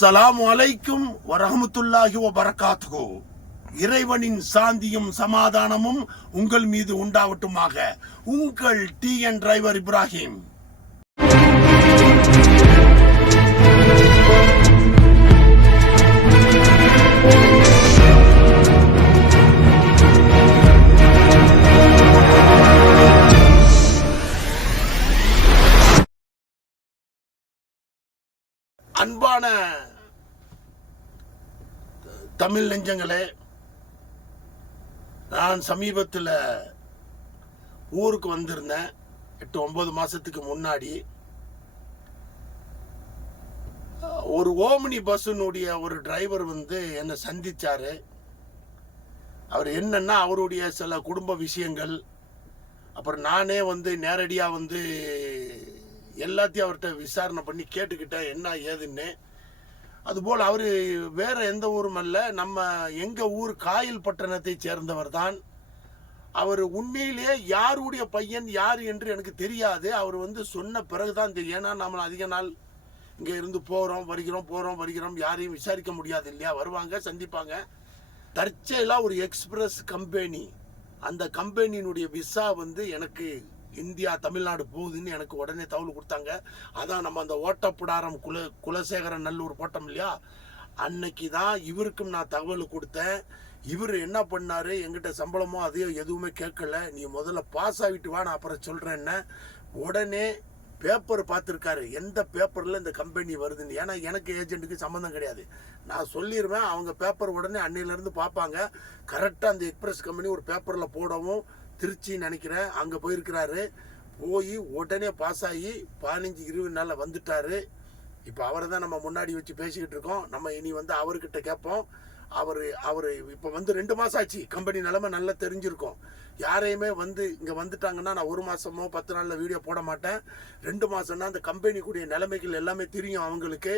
அஸ்ஸலாமு அலைக்கும் வரஹமத்துல்லாஹி வரகாத்துகோ இறைவனின் சாந்தியும் சமாதானமும் உங்கள் மீது உண்டாவட்டுமாக. உங்கள் டி என் டிரைவர் இப்ராஹிம். அன்பான தமிழ் நெஞ்சங்களே நான் சமீபத்தில் ஊருக்கு வந்திருந்தேன். எட்டு ஒன்பது மாதத்துக்கு முன்னாடி. ஒரு ஓமினி பஸ்ஸினுடைய ஒரு டிரைவர் வந்து என்னை சந்திச்சாரு. அவர் என்னன்னா அவருடைய சில குடும்ப விஷயங்கள். அப்புறம் நானே வந்து நேரடியாக வந்து எல்லாத்தையும் அவர்கிட்ட விசாரணை பண்ணி கேட்டுக்கிட்டேன் என்ன ஏதுன்னு. அதுபோல் அவர் வேறு எந்த ஊரும் அல்ல நம்ம எங்கள் ஊர் காயில் பட்டணத்தை சேர்ந்தவர் தான் அவர் உண்மையிலேயே யாருடைய பையன் யார் என்று எனக்கு தெரியாது. அவர் வந்து சொன்ன பிறகுதான் தெரியும். ஏன்னா நம்ம அதிக நாள் இங்கே இருந்து போகிறோம் வருகிறோம் போகிறோம் வருகிறோம் யாரையும் விசாரிக்க முடியாது இல்லையா? வருவாங்க சந்திப்பாங்க. தற்செயலாக ஒரு எக்ஸ்பிரஸ் கம்பெனி அந்த கம்பெனியினுடைய விசா வந்து எனக்கு இந்தியா தமிழ்நாடு போகுதுன்னு எனக்கு உடனே தகவல் கொடுத்தாங்க. அதான் நம்ம அந்த ஓட்டப்புடாரம் குல குலசேகரன் நல்லூர் போட்டோம் இல்லையா? அன்னைக்கு தான் இவருக்கும் நான் தகவல் கொடுத்தேன். இவர் என்ன பண்ணார்? எங்கிட்ட சம்பளமோ அதையோ எதுவுமே கேட்கல. நீ முதல்ல பாஸ் ஆகிட்டு வா நான் அப்புறம் சொல்கிறேன்னு உடனே பேப்பர் பார்த்துருக்காரு. எந்த பேப்பரில் இந்த கம்பெனி வருதுன்னு. ஏன்னா எனக்கு ஏஜென்ட்டுக்கு சம்மந்தம் கிடையாது. நான் சொல்லிடுவேன் அவங்க பேப்பர் உடனே அன்னையிலேருந்து பார்ப்பாங்க. கரெக்டாக அந்த எக்ஸ்பிரஸ் கம்பெனி ஒரு பேப்பரில் போடவும் திருச்சி நினைக்கிறேன் அங்கே போயிருக்கிறாரு. போய் உடனே பாஸ் ஆகி பதினஞ்சு இருபது நாளில் வந்துட்டாரு. இப்போ அவரை தான் நம்ம முன்னாடி வச்சு பேசிக்கிட்டு இருக்கோம். நம்ம இனி வந்து அவர்கிட்ட கேட்போம். அவர் அவர் இப்போ வந்து ரெண்டு மாதம் ஆச்சு. கம்பெனி நிலைமை நல்லா தெரிஞ்சிருக்கோம். யாரையுமே வந்து இங்கே வந்துட்டாங்கன்னா நான் ஒரு மாதமோ பத்து நாளில் வீடியோ போட மாட்டேன். ரெண்டு மாதம்னா அந்த கம்பெனிக்குரிய நிலைமைகள் எல்லாமே தெரியும் அவங்களுக்கு.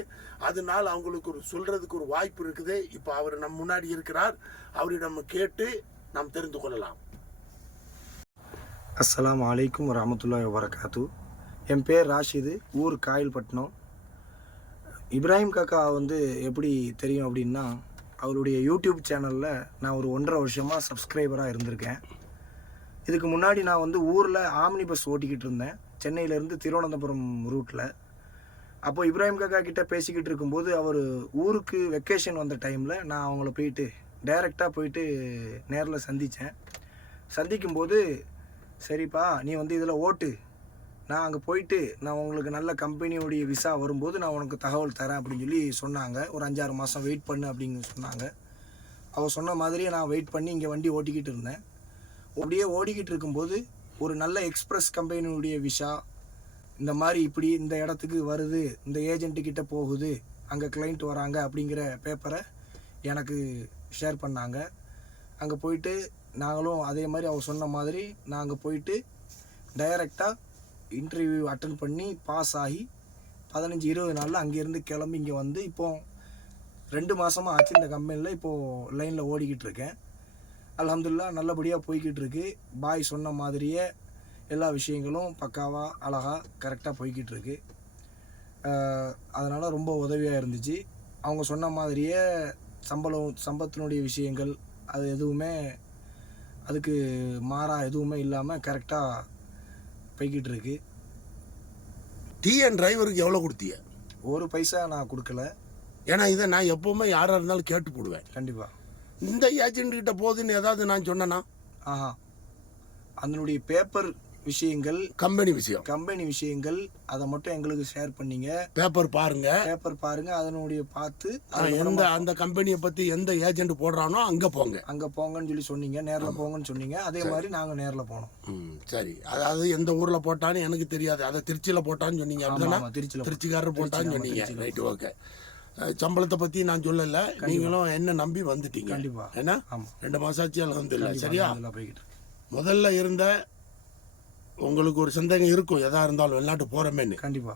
அதனால் அவங்களுக்கு ஒரு சொல்கிறதுக்கு ஒரு வாய்ப்பு இருக்குது. இப்போ அவர் நம்ம முன்னாடி இருக்கிறார். அவரிடம் கேட்டு நாம் தெரிந்து கொள்ளலாம். அஸ்லாம் அலைக்கும் வரமத்துல்லா வரகாத்து என் பேர் ராஷிது ஊர் காயல்பட்டினம். இப்ராஹிம் காக்கா வந்து எப்படி தெரியும் அப்படின்னா அவருடைய யூடியூப் சேனலில் நான் ஒரு ஒன்றரை வருஷமாக சப்ஸ்கிரைபராக இருந்திருக்கேன். இதுக்கு முன்னாடி நான் வந்து ஊரில் ஆம்னி பஸ் ஓட்டிக்கிட்டு இருந்தேன். சென்னையிலேருந்து திருவனந்தபுரம் ரூட்டில் அப்போ இப்ராஹிம் காக்கா கிட்டே பேசிக்கிட்டு இருக்கும்போது அவர் ஊருக்கு வெக்கேஷன் வந்த டைமில் நான் அவங்கள போயிட்டு டைரெக்டாக போயிட்டு நேரில் சந்தித்தேன் சந்திக்கும்போது சரிப்பா நீ வந்து இதில் ஓட்டு. நான் அங்கே போயிட்டு நான் உங்களுக்கு நல்ல கம்பெனியோடைய விசா வரும்போது நான் உனக்கு தகவல் தரேன் அப்படின்னு சொல்லி சொன்னாங்க. ஒரு அஞ்சாறு மாதம் வெயிட் பண்ணு அப்படின்னு சொன்னாங்க. அவள் சொன்ன மாதிரியே நான் வெயிட் பண்ணி இங்கே வண்டி ஓட்டிக்கிட்டு இருந்தேன். அப்படியே ஓடிக்கிட்டு இருக்கும்போது ஒரு நல்ல எக்ஸ்ப்ரெஸ் கம்பெனியுடைய விசா இந்த மாதிரி இப்படி இந்த இடத்துக்கு வருது இந்த ஏஜென்ட்டு போகுது அங்கே கிளைண்ட் வராங்க அப்படிங்கிற பேப்பரை எனக்கு ஷேர் பண்ணாங்க. அங்கே போயிட்டு நாங்களும் அதே மாதிரி அவர் சொன்ன மாதிரி நாங்கள் போயிட்டு டைரெக்டாக இன்டர்வியூ அட்டன் பண்ணி பாஸ் ஆகி பதினஞ்சு இருபது நாளில் அங்கேருந்து கிளம்பி இங்கே வந்து இப்போ ரெண்டு மாதமாக ஆச்சு இந்த கம்பெனியில் இப்போது லைனில் ஓடிக்கிட்டு இருக்கேன். அலமதுல்லா நல்லபடியாக போய்கிட்டு இருக்கு. பாய் சொன்ன மாதிரியே எல்லா விஷயங்களும் பக்காவாக அழகாக கரெக்டாக போய்கிட்டு இருக்கு. அதனால் ரொம்ப உதவியாக இருந்துச்சு. அவங்க சொன்ன மாதிரியே சம்பளம் சம்பத்தினுடைய விஷயங்கள் அது எதுவுமே அதுக்கு மாறா எதுவுமே இல்லாமல் கரெக்டாக போய்கிட்டு இருக்கு டிஎன் டிரைவருக்கு எவ்வளோ கொடுத்தீங்க? ஒரு பைசா நான் கொடுக்கல. ஏன்னா இதை நான் எப்பவுமே யாராக இருந்தாலும் கேட்டு போடுவேன். கண்டிப்பாக இந்த ஏஜென்ட் கிட்ட போகுதுன்னு ஏதாவது நான் சொன்னேன்னா ஆஹா. அதனுடைய பேப்பர் விஷயங்கள் கம்பெனி விஷயம். கம்பெனி விஷயங்கள் அதை மட்டும் எங்களுக்கு ஷேர் பண்ணீங்க. பேப்பர் பாருங்க. பேப்பர் பாருங்க அதனுடைய பார்த்து எந்த அந்த கம்பெனியை பத்தி எந்த ஏஜென்ட் போடுறானோ அங்க போங்க. அங்கே போங்கன்னு சொல்லி சொன்னீங்க நேரில் போங்கன்னு சொன்னீங்க. அதே மாதிரி நாங்கள் நேரில் போனோம். சரி. அதாவது எந்த ஊர்ல போட்டான்னு எனக்கு தெரியாது. அதை திருச்சியில போட்டான்னு சொன்னீங்க ஆமாம் திருச்சியில் திருச்சிக்காரர் போட்டான்னு சொன்னீங்க. ரைட் ஓகே சம்பளத்தை பத்தி நான் சொல்லல. நீங்களும் என்ன நம்பி வந்துட்டீங்க? கண்டிப்பாக என்ன? ஆமாம் ரெண்டு மாசம் ஆச்சு அலமதுல்ல சரியா. முதல்ல இருந்த உங்களுக்கு ஒரு சந்தேகம் இருக்கும் எதா இருந்தாலும் வெளிநாட்டு போறமேன்னு. கண்டிப்பா.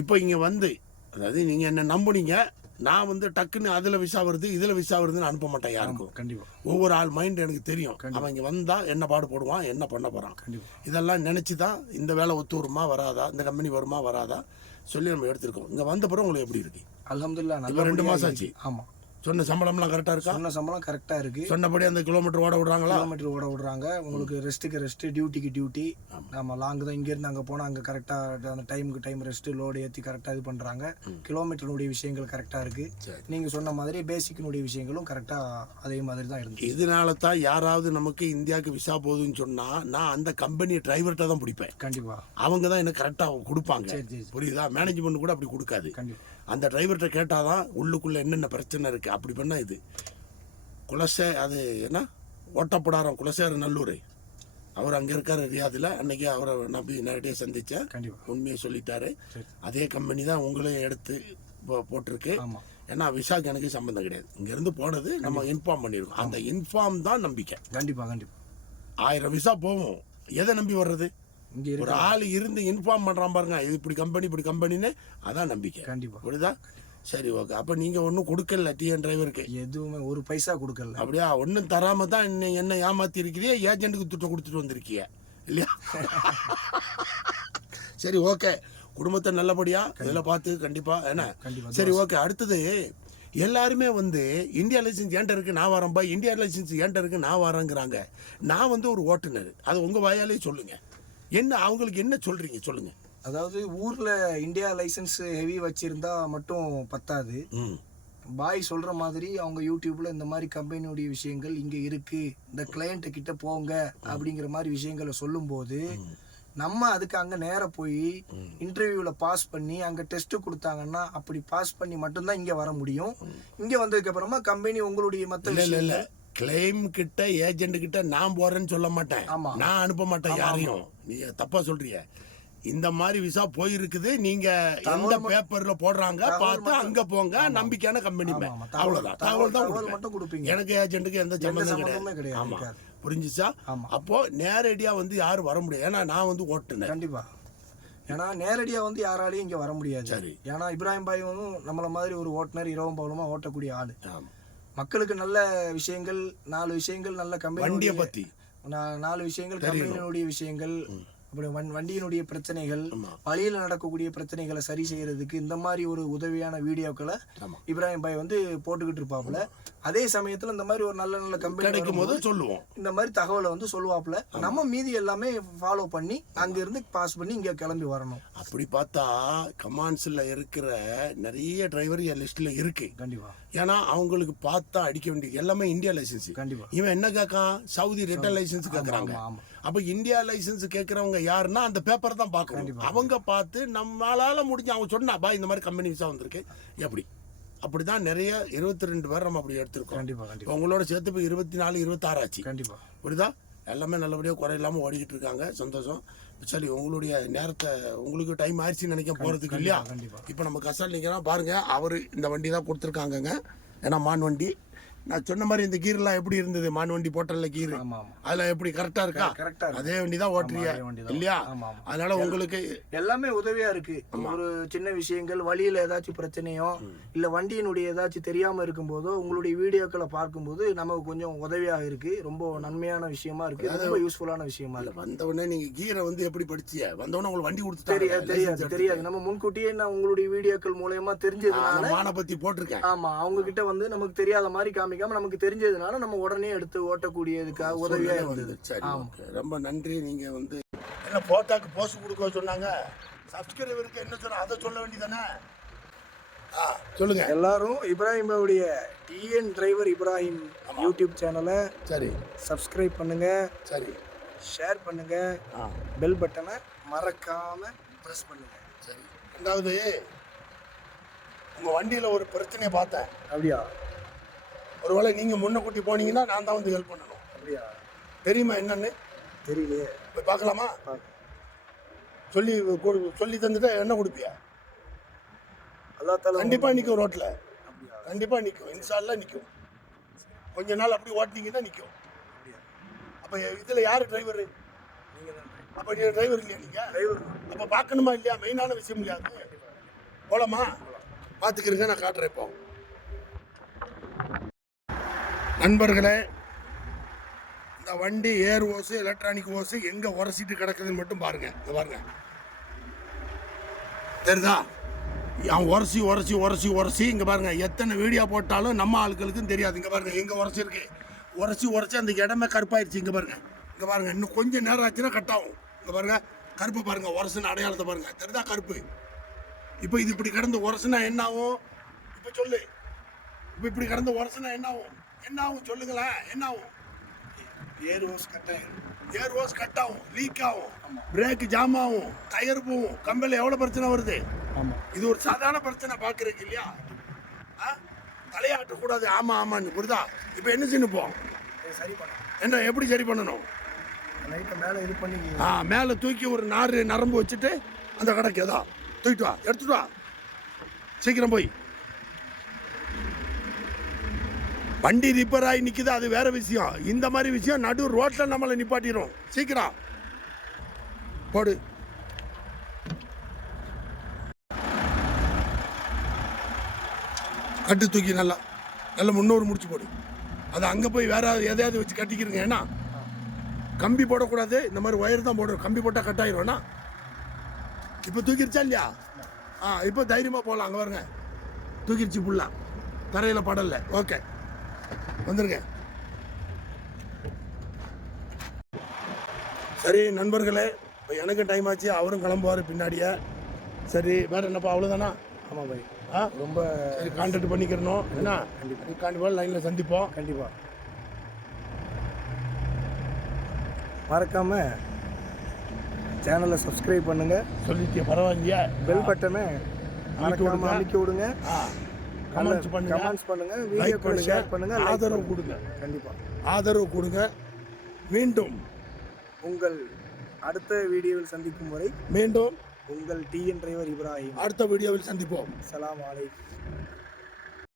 இப்போ இங்க வந்து அதாவது நீங்க என்ன நம்புனீங்க நான் வந்து டக்குன்னு அதுல விசா வருது இதுல விசா வருதுன்னு அனுப்ப மாட்டேன் யாருக்கும். கண்டிப்பா. ஒவ்வொரு ஆள் மைண்ட் எனக்கு தெரியும். அவன் இங்க வந்தா என்ன பாடு போடுவான் என்ன பண்ண போறான். கண்டிப்பா. இதெல்லாம் நினைச்சு தான் இந்த வேலை ஒத்து வருமா வராதா இந்த கம்பெனி வருமா வராதா சொல்லி நம்ம எடுத்திருக்கோம். இங்க வந்த பிறகு உங்களுக்கு எப்படி இருக்கு? நல்ல ரெண்டு மாசம் ஆச்சு. ஆமா. சொன்ன சம்பளம்லாம் கரெக்டா இருக்கா? சொன்ன சம்பளம் கரெக்டா இருக்கு. சொன்னபடி அந்த கிலோமீட்டர் ஓட விடுறாங்களா? கிலோமீட்டர் ஓட விடுறாங்க. உங்களுக்கு ரெஸ்ட்டுக்கு ரெஸ்ட் டியூட்டிக்கு டியூட்டி. நம்ம லாங் தான் இங்கேருந்து அங்கே போனால் அங்கே கரெக்டாக அந்த டைமுக்கு டைம் ரெஸ்ட்டு லோடு ஏற்றி கரெக்டாக இது பண்ணுறாங்க கிலோமீட்டருடைய விஷயங்கள் கரெக்டாக இருக்குது. நீங்கள் சொன்ன மாதிரி பேசிக்கினுடைய விஷயங்களும் கரெக்டாக அதே மாதிரி தான் இருந்துச்சு. இதனால தான் யாராவது நமக்கு இந்தியாவுக்கு விசா போகுதுன்னு சொன்னா நான் அந்த கம்பெனி டிரைவர்கிட்ட தான் பிடிப்பேன். கண்டிப்பாக அவங்க தான் எனக்கு கரெக்டாக கொடுப்பாங்க. சரி சரி. புரியுதா? மேனேஜ்மெண்ட் கூட அப்படி கொடுக்காது. கண்டிப்பாக அந்த டிரைவர்கிட்ட கேட்டாதான் உள்ளுக்குள்ள என்னென்ன பிரச்சனை இருக்கு? அப்படி பண்ணா இது. குலசே அது என்ன? ஓட்டப்படாரம் குலசேர நல்லூர். அவர் அங்கே இருக்காரு ரியாதில். அன்னைக்கு அவரை நான் போய் நேரடியாக சந்தித்தேன் கண்டிப்பாக உண்மையை சொல்லிட்டாரு. அதே கம்பெனி தான் உங்களையும் எடுத்து போட்டிருக்கு. ஏன்னா விசாக்கு எனக்கு சம்மந்தம் கிடையாது. இங்கேருந்து போனது நம்ம இன்ஃபார்ம் பண்ணியிருக்கோம் அந்த இன்ஃபார்ம் தான் நம்பிக்கை. கண்டிப்பாக கண்டிப்பாக ஆயிரம் விசா போவோம். எதை நம்பி வர்றது? இங்கே ஒரு ஆள் இருந்து இன்ஃபார்ம் பண்ணுறான் பாருங்க. இது இப்படி கம்பெனி இப்படி கம்பெனின்னு அதான் நம்பிக்கை. கண்டிப்பாக புரியுதா? சரி ஓகே அப்போ நீங்கள் ஒன்றும் கொடுக்கல டிஎன் டிரைவருக்கு எதுவுமே ஒரு பைசா கொடுக்கல. அப்படியா? ஒன்றும் தராம தான் என்ன என்ன ஏமாத்தி இருக்கிறிய? ஏஜென்ட்டுக்கு துட்டை கொடுத்துட்டு வந்திருக்கிய. இல்லையா? சரி ஓகே குடும்பத்தை நல்லபடியா இதில் பார்த்து கண்டிப்பா என்ன? கண்டிப்பாக சரி ஓகே அடுத்தது எல்லாருமே வந்து இந்தியா லைசன்ஸ் ஏன்ட்ட இருக்கு? நான் வரேன்பா. இந்தியா லைசன்ஸ் ஏன்ட்ட இருக்கு? நான் வரேங்கிறாங்க. நான் வந்து ஒரு ஓட்டுநர். அது உங்க வாயாலே சொல்லுங்க. என்ன அவங்களுக்கு என்ன சொல்றீங்க? சொல்லுங்க. அதாவது ஊரில் இந்தியா லைசன்ஸ் ஹெவி வச்சிருந்தா மட்டும் பத்தாது. பாய் சொல்ற மாதிரி அவங்க யூடியூப்ல இந்த மாதிரி கம்பெனியுடைய விஷயங்கள் இங்க இருக்கு. இந்த கிளையண்ட் கிட்ட போங்க அப்படிங்கிற மாதிரி விஷயங்களை சொல்லும்போது நம்ம அதுக்கு அங்க நேரா போய் இன்டர்வியூல பாஸ் பண்ணி அங்க டெஸ்ட் கொடுத்தாங்கன்னா அப்படி பாஸ் பண்ணி மட்டும்தான் இங்க வர முடியும். இங்க வந்ததுக்கு அப்புறமா கம்பெனி உங்களுடைய இல்ல விஷயங்கள் கிளைம் கிட்ட ஏஜென்ட் கிட்ட நான் போறேன்னு சொல்ல மாட்டேன். நான் அனுப்ப மாட்டேன் யாரையும். நீங்க தப்பா சொல்றீங்க இந்த மாதிரி விசா போயிருக்குது. நீங்க எந்த பேப்பர்ல போடுறாங்க பார்த்து அங்க போங்க நம்பிக்கையான கம்பெனி. அவ்வளவுதான். தகவல் தான். மட்டும் கொடுப்பீங்க. எனக்கு ஏஜென்ட்டுக்கு எந்த எந்த சம்பந்தம் சம்பந்தமே கிடையாது. ஆமா. புரிஞ்சுச்சா. அப்போ நேரடியா வந்து யாரும் வர முடியாது. ஏன்னா நான் வந்து ஓட்டுனேன் கண்டிப்பா. ஏன்னா நேரடியா வந்து யாராலையும் இங்க வர முடியாது. சரி. ஏன்னா இப்ராஹிம் பாய் வந்து நம்மள மாதிரி ஒரு ஓட்டுநர் இரவும் பகலுமா ஓட்டக்கூடிய ஆளு. மக்களுக்கு நல்ல விஷயங்கள் நாலு விஷயங்கள் நல்ல வண்டிய கம்பெனி பத்தி நாலு விஷயங்கள் கம்பெனியினுடைய விஷயங்கள் அப்படி வண்- வண்டியினுடைய பிரச்சனைகள். வழியில நடக்கக்கூடிய பிரச்சனைகளை சரி செய்யறதுக்கு இந்த மாதிரி ஒரு உதவியான வீடியோக்களை. இப்ராஹிம் பாய் வந்து போட்டுக்கிட்டு இருப்பாப்புல அதே சமயத்துல இந்த மாதிரி ஒரு நல்ல நல்ல கம்பெனி கிடைக்கும் போது சொல்லுவோம். இந்த மாதிரி தகவலை வந்து சொல்லுவாப்புல. நம்ம மீதி எல்லாமே ஃபாலோ பண்ணி அங்க இருந்து பாஸ் பண்ணி இங்க கிளம்பி வரணும். அப்படி பார்த்தா கமான்ஸ்ல இருக்கிற நிறைய டிரைவர் என் லிஸ்ட்ல இருக்கு. கண்டிப்பா. ஏன்னா அவங்களுக்கு பார்த்தா அடிக்க வேண்டியது எல்லாமே இந்தியா லைசன்ஸ் கண்டிப்பா. இவன் என்ன கேட்கான்? சவுதி ரிட்டர்ன் லைசன்ஸ் கேட்கறாங்க. அப்ப இந்தியா லைசன்ஸ் கேட்கறவங்க யாருன்னா அந்த பேப்பர் தான் பார்க்கணும். அவங்க பார்த்து நம்மளால முடிஞ்சு அவன் சொன்னா பா இந்த மாதிரி கம்பெனி விசா வந்திருக்கு. எப்படி? அப்படிதான் நிறைய இருபத்தி ரெண்டு பேர் நம்ம அப்படி எடுத்திருக்கோம். கண்டிப்பா கண்டிப்பா. இப்ப உங்களோட சேர்த்து இப்போ இருபத்தி நாலு இருபத்தாறு ஆச்சு கண்டிப்பா. புரியுதா? எல்லாமே நல்லபடியாக குறை இல்லாமல் ஓடிக்கிட்டு இருக்காங்க. சந்தோஷம். சரி உங்களுடைய நேரத்தை உங்களுக்கு டைம் ஆயிடுச்சுன்னு நினைக்க போகிறதுக்கு இல்லையா? கண்டிப்பா இப்போ நம்ம கசால் நிற்கிறோம் பாருங்க அவர் இந்த வண்டி தான் கொடுத்துருக்காங்கங்க. ஏன்னா மான் வண்டி. நான் சொன்ன மாதிரி இந்த கீர்லாம் எப்படி இருந்தது? மான் வண்டி போட்டல கீர். அதில் எப்படி கரெக்டாக இருக்கா? கரெக்டா இருக்கு அதே வண்டி தான் வண்டிதான். இல்லையா? அதனால உங்களுக்கு எல்லாமே உதவியா இருக்கு. ஒரு சின்ன விஷயங்கள் வழியில ஏதாச்சும் பிரச்சனையோ இல்ல வண்டியினுடைய ஏதாச்சும் தெரியாம இருக்கும்போதோ உங்களுடைய வீடியோக்களை பார்க்கும்போது நமக்கு கொஞ்சம் உதவியா இருக்கு. ரொம்ப நன்மையான விஷயமா இருக்கு. ரொம்ப யூஸ்ஃபுல்லான விஷயமா இல்ல, இருக்கு. வந்தவொடனே நீங்க கீரை வந்து எப்படி படிச்சிய? வந்தவொடனே உங்களுக்கு வண்டி தெரியாது கொடுத்துட்டாங்க தெரியாது தெரியாது. நம்ம முன்கூட்டியே நான் உங்களுடைய வீடியோக்கள் மூலயமா தெரிஞ்சதுனால மானை பத்தி போட்டிருக்கேன். ஆமா அவங்க கிட்ட வந்து நமக்கு தெரியாத மாதிரி காமிக்காம நமக்கு தெரிஞ்சதுனால நம்ம உடனே எடுத்து ஓட்டக்கூடியதுக்காக உதவியா இருந்தது. சரி ரொம்ப நன்றி. நீங்க வந்து என்ன போட்டாக்கு போஸ்ட் கொடுக்க சொன்னாங்க? சப்ஸ்கிரைபருக்கு என்ன சொன்ன அதை சொல்ல வேண்டியதானே சொல்லுங்க. எல்லாரும் இப்ராஹிம் பாவுடைய டிஎன் டிரைவர் இப்ராஹிம் யூடியூப் சேனலை சரி. சப்ஸ்கிரைப் பண்ணுங்க. சரி. ஷேர் பண்ணுங்க. பெல் பட்டனை மறக்காம ப்ரெஸ் பண்ணுங்க. சரி. ரெண்டாவது உங்க வண்டியில ஒரு பிரச்சனையை பார்த்தேன். அப்படியா? ஒருவேளை நீங்க முன்ன கூட்டி போனீங்கன்னா நான் தான் வந்து ஹெல்ப் பண்ணணும். அப்படியா? தெரியுமா என்னன்னு? தெரியலையே. போய் பார்க்கலாமா. சொல்லி சொல்லி தந்துட்டா என்ன கொடுப்பியா? அல்லா தாலா கண்டிப்பா நிற்கும் ரோட்ல. அப்படியா? கண்டிப்பா நிற்கும் இன்ஷால்லா நிற்கும் கொஞ்ச நாள் அப்படி ஓட்டினீங்கன்னா நிற்கும் அப்ப இதுல யாரு டிரைவர் நீங்க தான் அப்ப நீ டிரைவர் இல்லையா நீங்க? டிரைவர் அப்ப பார்க்கணுமா இல்லையா? மெயினான விஷயம் இல்லையா அது? போலாமா? பார்த்துக்கிறங்க நான் காட்டுறேன் இப்போ. நண்பர்களே இந்த வண்டி ஏர் ஓசு எலக்ட்ரானிக் ஓசு எங்க உரசிட்டு கிடக்குதுன்னு மட்டும் பாருங்க. இங்க பாருங்க. தெரியுதா? அவன் உரசி உரசி உரசி உரசி. இங்கே பாருங்க. எத்தனை வீடியோ போட்டாலும் நம்ம ஆட்களுக்கும் தெரியாது. இங்கே பாருங்க. எங்கே உரசி இருக்கு உரசி உரசி அந்த இடமே கருப்பாயிருச்சு. இங்கே பாருங்க. இங்கே பாருங்க. இன்னும் கொஞ்சம் நேரம் ஆச்சுன்னா கட் ஆகும். இங்கே பாருங்க. கருப்பு பாருங்க. உரசுன்னு அடையாளத்தை பாருங்க. தெரிதா கருப்பு. இப்போ இது இப்படி கிடந்து உரசுனா என்ன ஆகும்? இப்போ சொல்லு. இப்போ இப்படி கிடந்து உரசுனா என்ன ஆகும்? என்ன ஆகும் சொல்லுங்களேன் என்ன ஆகும் ஏர் ஹோஸ் கட்டாயிரும் ஏர் வாஸ் கட் ஆகும் லீக் ஆகும் பிரேக் ஜாம் ஆகும் டயர் போகும் கம்பெனியில் எவ்வளோ பிரச்சனை வருது? இது ஒரு சாதாரண பிரச்சனை பார்க்குறீங்க இல்லையா? ஆ? தலையாட்டக்கூடாது ஆமாம் ஆமான்னு. புரியுதா? இப்போ என்ன செய்யணும் சரி பண்ணலாம் என்ன எப்படி சரி பண்ணணும்? மேலே இது பண்ணி ஆ மேலே தூக்கி ஒரு நார் நரம்பு வச்சுட்டு அந்த கடைக்கு ஏதோ தூக்கிட்டு வா. எடுத்துட்டு வா. சீக்கிரம் போய். வண்டி ரிப்பேர் ஆகி நிற்கிது அது வேற விஷயம். இந்த மாதிரி விஷயம் நடு ரோட்டில் நம்மளை நிப்பாட்டிடும் சீக்கிரம். போடு. கட்டு தூக்கி நல்லா நல்லா முன்னூறு முடிச்சு போடு. அது அங்கே போய் வேற எதையாவது வச்சு கட்டிக்கிறீங்க ஏன்னா கம்பி போடக்கூடாது. இந்த மாதிரி ஒயர் தான் போடுறோம் கம்பி போட்டால் கட் ஆயிரும்னா இப்போ தூக்கிருச்சா இல்லையா? ஆ இப்போ தைரியமாக போகலாம் அங்கே வருங்க தூக்கிருச்சு புல்லா தரையில் படல. ஓகே வந்துருங்க சரி நண்பர்களே இப்போ எனக்கு டைம் ஆச்சு அவரும் கிளம்புவார் பின்னாடியே. சரி வேற என்னப்பா அவ்வளோதானா ஆமாம் பாய். ஆ? ரொம்ப கான்டாக்ட் பண்ணிக்கிறணும். என்ன? கண்டிப்பாக லைனில் சந்திப்போம். கண்டிப்பாக மறக்காம சேனலை சப்ஸ்கிரைப் பண்ணுங்க. சொல்லிட்டே பரவாயில்லையா. பெல் பட்டனை மறக்காம விடுங்க. அமைக்க விடுங்க. ஆ. கமெண்ட்ஸ் பண்ணுங்க. கமெண்ட்ஸ் பண்ணுங்க. வீடியோ பண்ணுங்க. ஷேர் பண்ணுங்க. ஆதரவு. கொடுங்க. கண்டிப்பா. ஆதரவு கொடுங்க. மீண்டும் உங்கள் அடுத்த வீடியோவில் சந்திக்கும் வரை மீண்டும் உங்கள் டிஎன் டிரைவர் இப்ராஹிம். அடுத்த வீடியோவில் சந்திப்போம். சலாம் அலைக்கும்.